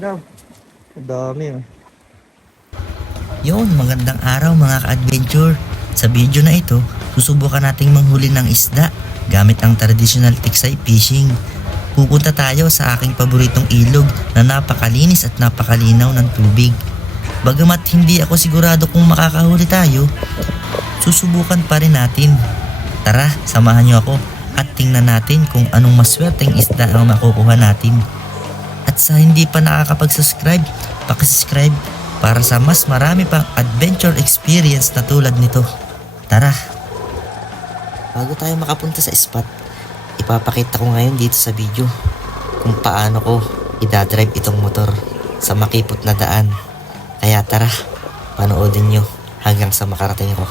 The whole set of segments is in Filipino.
daw. Ang dami oh. Yon, magandang araw mga ka-adventure. Sa video na ito, susubukan nating manghuli ng isda gamit ang traditional tiksay fishing. Pupunta tayo sa aking paboritong ilog na napakalinis at napakalinaw ng tubig. Bagamat hindi ako sigurado kung makakahuli tayo, susubukan pa rin natin. Tara, samahan niyo ako at tingnan natin kung anong maswerteng isda ang makukuha natin. At sa hindi pa nakakapag-subscribe, pakisubscribe para sa mas marami pang adventure experience na tulad nito. Tara! Bago tayo makapunta sa spot, ipapakita ko ngayon dito sa video kung paano ko idadrive itong motor sa makipot na daan. Kaya tara, panoodin nyo hanggang sa makarating ko.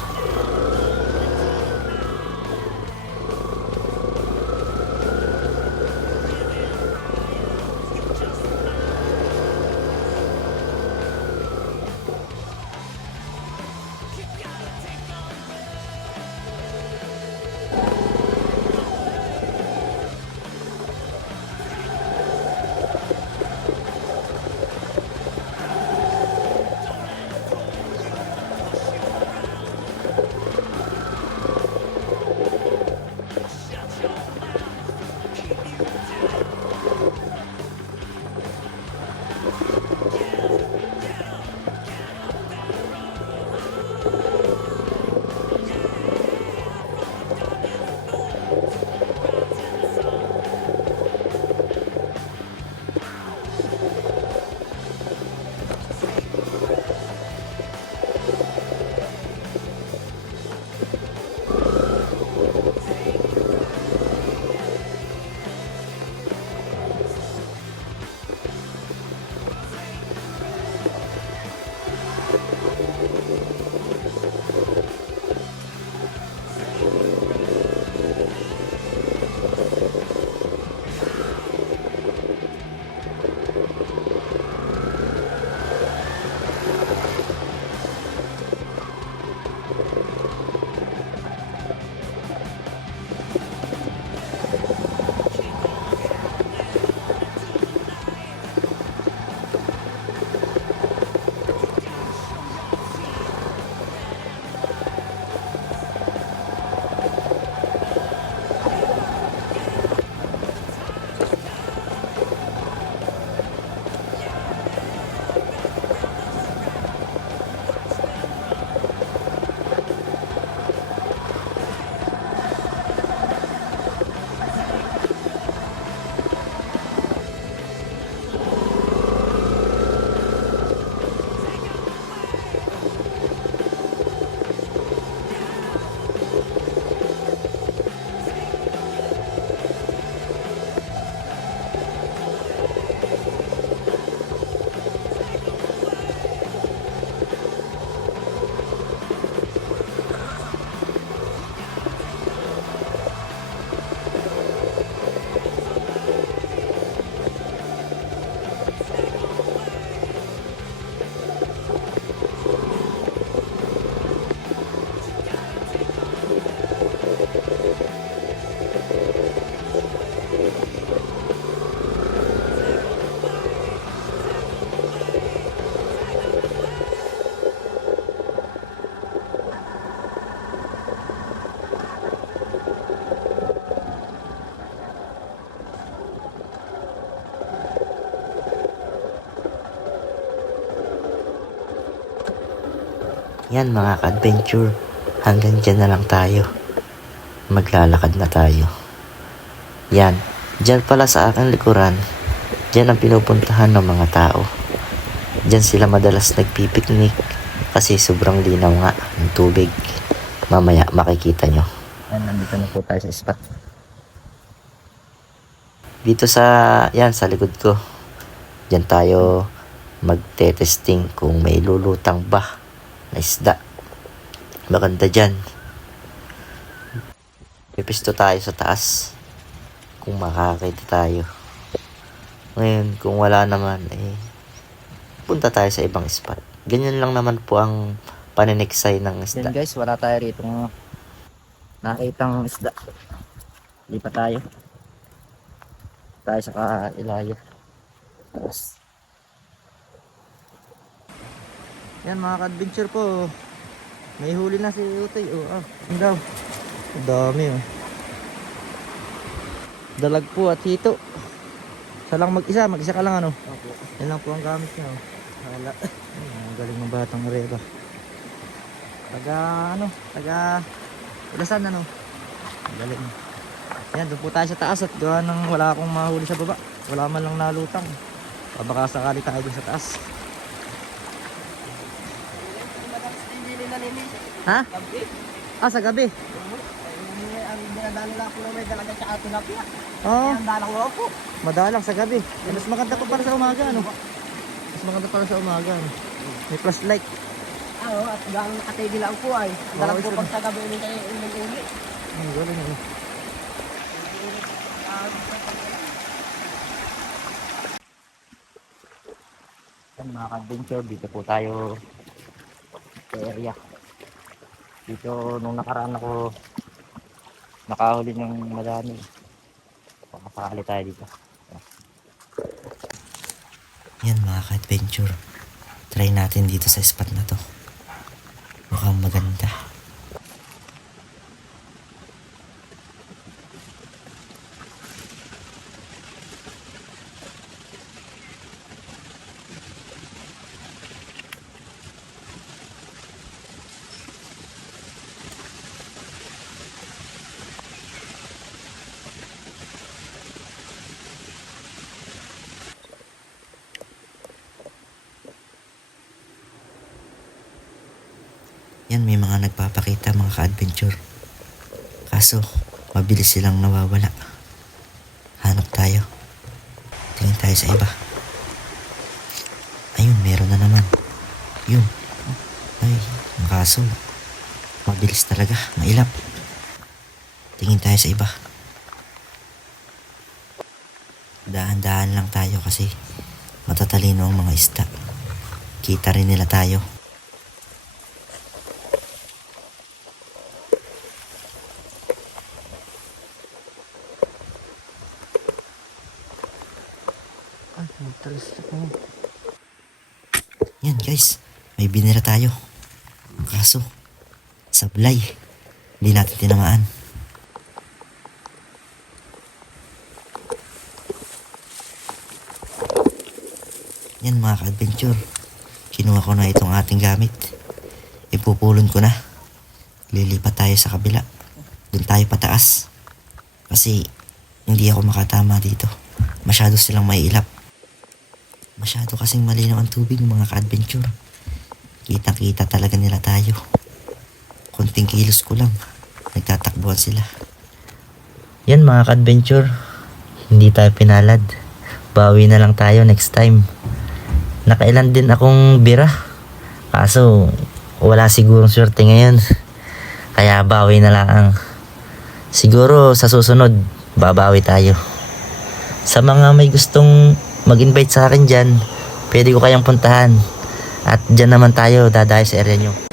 Yan mga ka-adventure, hanggang dyan na lang tayo. Maglalakad na tayo. Yan, dyan pala sa aking likuran, dyan ang pinupuntahan ng mga tao. Dyan sila madalas nagpipiknik kasi sobrang linaw nga ng tubig. Mamaya makikita nyo. Yan, nandito na po tayo sa spot. Dito yan sa likod ko. Dyan tayo magte-testing kung may lulutang ba na isda. Maganda dyan. Pipisto tayo sa taas kung makakita tayo. Ngayon, kung wala naman, punta tayo sa ibang spot. Ganyan lang naman po ang paniniksay ng isda. Yan guys, wala tayo rito nakitang isda. Lipat tayo sa kailayo. Tapos Yan mga ka-adventure po. May huli na si Utoy. Oh, yun daw. Ang dami oh. Dalag po at hito. Isa lang mag-isa ka lang ano. Opo. Yan lang po ang gamit niya. Oh. Wala. Ang galing ng batang Reba. Taga Ulasan ano. Ang galing. Yan, doon po tayo sa taas at gawa ng wala akong mahuli sa baba. Wala man lang nalutang. Baka sakali tayo dun sa taas. Hindi nila nini. Ha? Gabi. Sa gabi. Ang dinadala lang po na may dalaga sa atin na piya. Oo, Ang dalang mo po. madalang sa gabi. Mas maganda pa para sa umaga ano. Mas maganda para sa umaga ano. May flashlight. At gang nakatigil lang po ay. Dalang po sir. pag sa gabi ulit tayo ulit. Ang galing ano. Yan mga ka-adventure, dito po tayo sa area. Dito nung nakaraan ako nakahuli ng madami. Pakasakali tayo dito. Yan mga ka-adventure. Try natin dito sa spot na to. Mukhang maganda. Yan, may mga nagpapakita mga ka-adventure. Kaso, mabilis silang nawawala. Hanap tayo. Tingin tayo sa iba. Ayun, meron na naman. Yun. Ay, kaso, mabilis talaga, mailap. Tingin tayo sa iba. Dahan-dahan lang tayo kasi matatalino ang mga isda. Kita rin nila tayo. Yan guys, may binira tayo. Kaso, sablay. Hindi natin tinamaan. Yan mga ka-adventure. Kinuha ko na itong ating gamit. Ipupulon ko na. Lilipat tayo sa kabila. Doon tayo pataas. Kasi hindi ako makatama dito. Masyado silang maiilap. Masyado kasing malinaw ang tubig mga ka-adventure. Kitang-kita talaga nila tayo. Konting kilos ko lang. Nagtatakbuhan sila. Yan mga ka-adventure. Hindi tayo pinalad. Bawi na lang tayo next time. Nakailan din akong bira. Kaso wala sigurong swerte ngayon. Kaya bawi na lang. Siguro sa susunod babawi tayo. Sa mga may gustong mag-invite sa akin dyan, pwede ko kayang puntahan. At dyan naman tayo dadayo sa area nyo.